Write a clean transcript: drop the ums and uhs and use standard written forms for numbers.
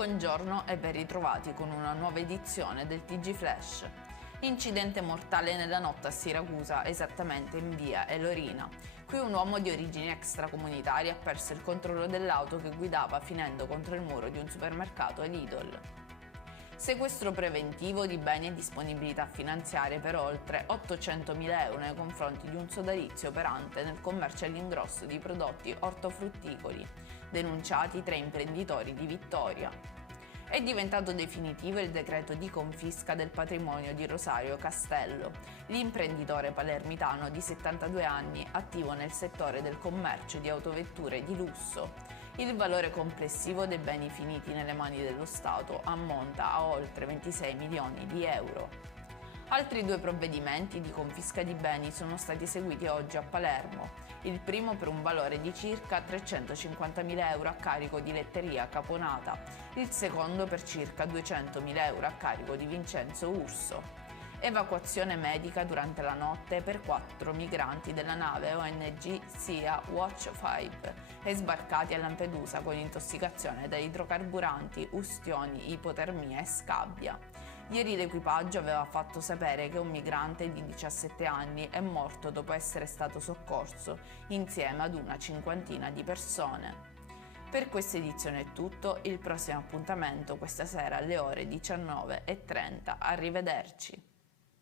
Buongiorno e ben ritrovati con una nuova edizione del TG Flash. Incidente mortale nella notte a Siracusa, esattamente in via Elorina. Qui un uomo di origini extracomunitarie ha perso il controllo dell'auto che guidava finendo contro il muro di un supermercato Lidl. Sequestro preventivo di beni e disponibilità finanziarie per oltre 800.000 euro nei confronti di un sodalizio operante nel commercio all'ingrosso di prodotti ortofrutticoli, denunciati 3 imprenditori di Vittoria. È diventato definitivo il decreto di confisca del patrimonio di Rosario Castello, l'imprenditore palermitano di 72 anni attivo nel settore del commercio di autovetture di lusso. Il valore complessivo dei beni finiti nelle mani dello Stato ammonta a oltre 26 milioni di euro. Altri 2 provvedimenti di confisca di beni sono stati eseguiti oggi a Palermo, il primo per un valore di circa 350.000 euro a carico di Letteria Caponata, il secondo per circa 200.000 euro a carico di Vincenzo Urso. Evacuazione medica durante la notte per 4 migranti della nave ONG Sea Watch 5 e sbarcati a Lampedusa con intossicazione da idrocarburanti, ustioni, ipotermia e scabbia. Ieri l'equipaggio aveva fatto sapere che un migrante di 17 anni è morto dopo essere stato soccorso insieme ad una cinquantina di persone. Per questa edizione è tutto, il prossimo appuntamento questa sera alle ore 19:30. Arrivederci.